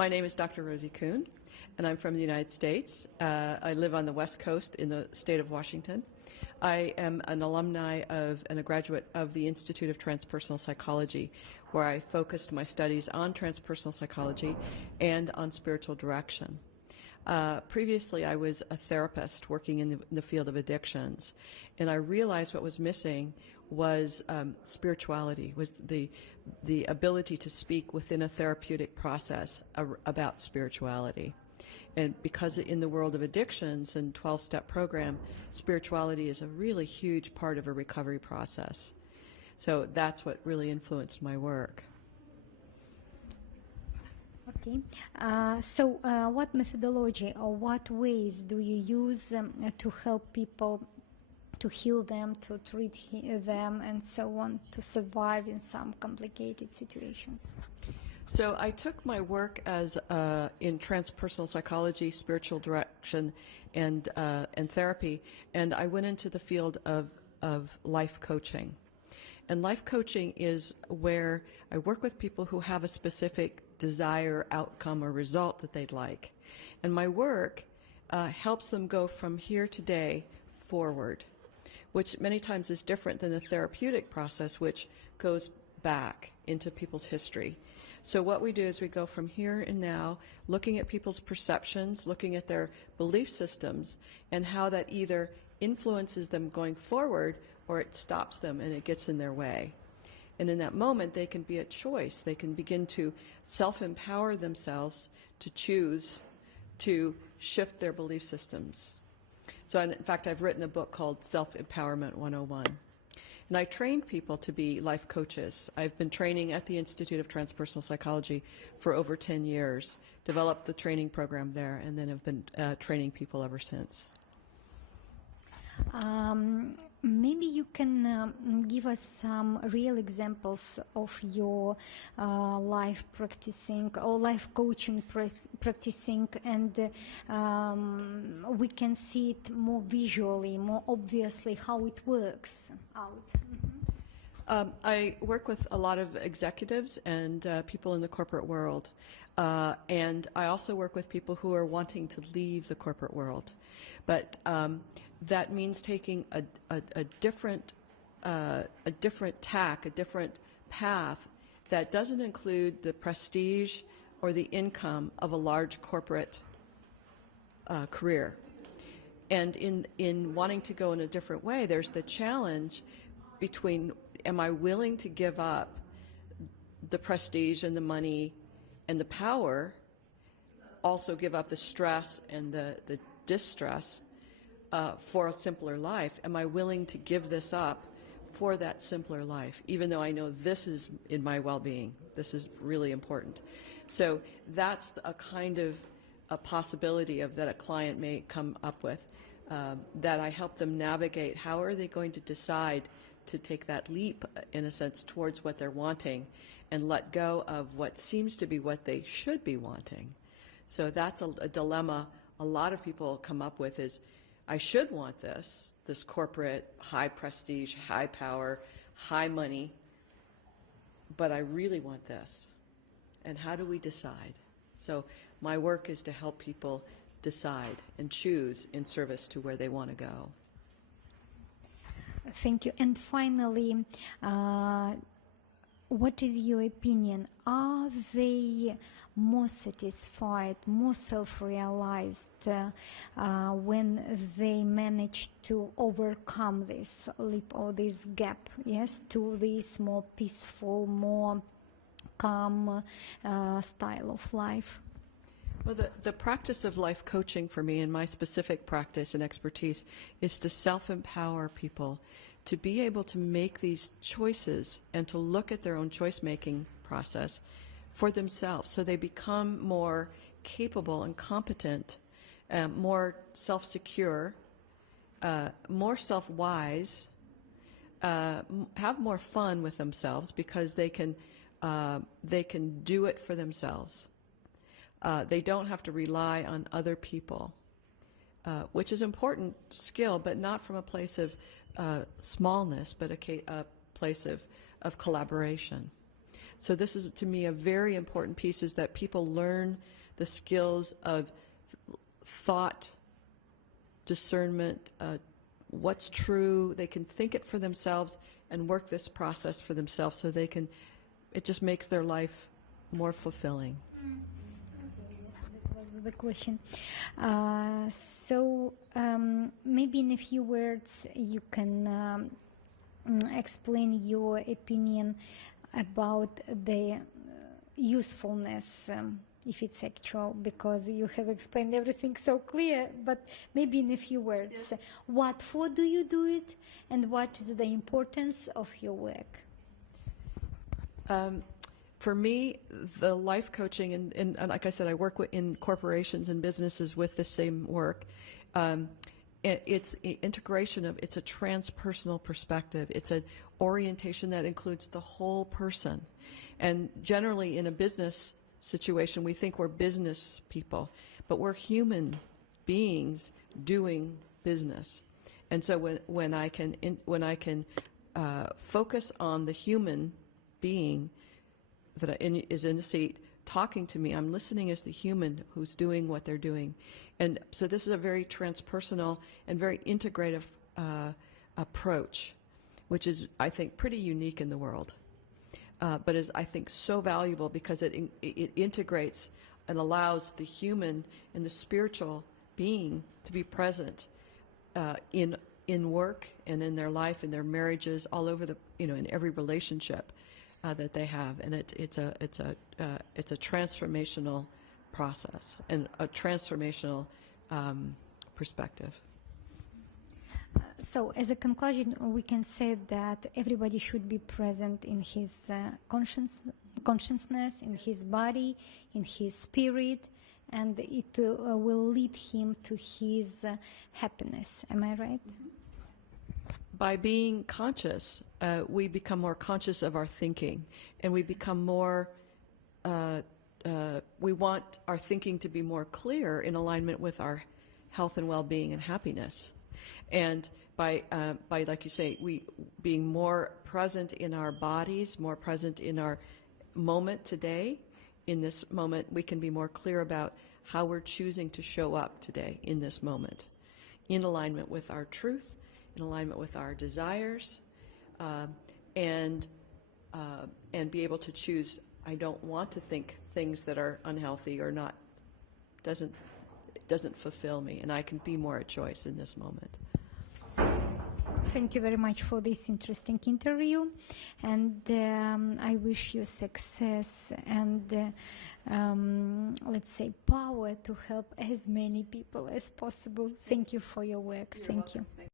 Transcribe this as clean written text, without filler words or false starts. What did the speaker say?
My name is Dr. Rosie Kuhn, and I'm from the United States. I live on the West Coast in the state of Washington. I am an alumni of and a graduate of the Institute of Transpersonal Psychology, where I focused my studies on transpersonal psychology and on spiritual direction. Previously, I was a therapist working in the field of addictions, and I realized what was missing was spirituality, was the ability to speak within a therapeutic process about spirituality. And because in the world of addictions and 12-step program, spirituality is a really huge part of a recovery process. So that's what really influenced my work. Okay, what methodology or what ways do you use to help people, to heal them, to treat them, and so on, to survive in some complicated situations? So I took my work as in transpersonal psychology, spiritual direction, and therapy, and I went into the field of life coaching. And life coaching is where I work with people who have a specific desire, outcome, or result that they'd like. And my work helps them go from here today forward, which many times is different than the therapeutic process, which goes back into people's history. So what we do is we go from here and now, looking at people's perceptions, looking at their belief systems, and how that either influences them going forward or it stops them and it gets in their way. And in that moment, they can be a choice. They can begin to self-empower themselves to choose to shift their belief systems. So in fact, I've written a book called Self-Empowerment 101. And I trained people to be life coaches. I've been training at the Institute of Transpersonal Psychology for over 10 years, developed the training program there, and then have been training people ever since. Maybe you can give us some real examples of your life practicing or life coaching practicing, and we can see it more visually, more obviously how it works out. Mm-hmm. I work with a lot of executives and people in the corporate world, and I also work with people who are wanting to leave the corporate world, but that means taking a different tack, a different path that doesn't include the prestige or the income of a large corporate career. And in wanting to go in a different way, there's the challenge between, am I willing to give up the prestige and the money and the power, also give up the stress and the distress for a simpler life? Am I willing to give this up for that simpler life, even though I know this is in my well-being, this is really important? So that's a kind of a possibility of that a client may come up with, that I help them navigate. How are they going to decide to take that leap, in a sense, towards what they're wanting and let go of what seems to be what they should be wanting? So that's a dilemma a lot of people come up with, is I should want this corporate, high prestige, high power, high money, but I really want this. And how do we decide? So my work is to help people decide and choose in service to where they want to go. Thank you. And finally, what is your opinion? Are they more satisfied, more self-realized when they manage to overcome this leap or this gap, yes, to this more peaceful, more calm style of life? Well, the practice of life coaching for me, and my specific practice and expertise, is to self-empower people to be able to make these choices and to look at their own choice-making process for themselves, so they become more capable and competent, more self-secure, more self-wise, have more fun with themselves because they can do it for themselves. They don't have to rely on other people, which is an important skill, but not from a place of smallness, but a place of collaboration. So this is, to me, a very important piece, is that people learn the skills of thought, discernment, what's true. They can think it for themselves and work this process for themselves, so they can, it just makes their life more fulfilling. That was the question. Maybe in a few words you can explain your opinion about the usefulness, if it's actual, because you have explained everything so clear, but maybe in a few words. Yes. What for do you do it, and what is the importance of your work? For me, the life coaching, and like I said, I work in corporations and businesses with the same work. It's integration of, it's a transpersonal perspective. It's an orientation that includes the whole person. And generally in a business situation, we think we're business people, but we're human beings doing business. And so when I can focus on the human being that is in a seat talking to me, I'm listening as the human who's doing what they're doing. And so this is a very transpersonal and very integrative approach, which is, I think, pretty unique in the world, but is, I think, so valuable because it integrates and allows the human and the spiritual being to be present in work and in their life, in their marriages, all over the, in every relationship that they have. And it's a transformational process and a transformational perspective. So, as a conclusion, we can say that everybody should be present in his consciousness, in his body, in his spirit, and it will lead him to his happiness. Am I right? By being conscious, we become more conscious of our thinking, and we become more, we want our thinking to be more clear in alignment with our health and well-being and happiness. And by like you say, we being more present in our bodies, more present in our moment today, in this moment, we can be more clear about how we're choosing to show up today in this moment, in alignment with our truth, in alignment with our desires, and be able to choose. I don't want to think things that are unhealthy or not, doesn't fulfill me, and I can be more at choice in this moment. Thank you very much for this interesting interview, and I wish you success and let's say power to help as many people as possible. Thank you for your work. Thank you.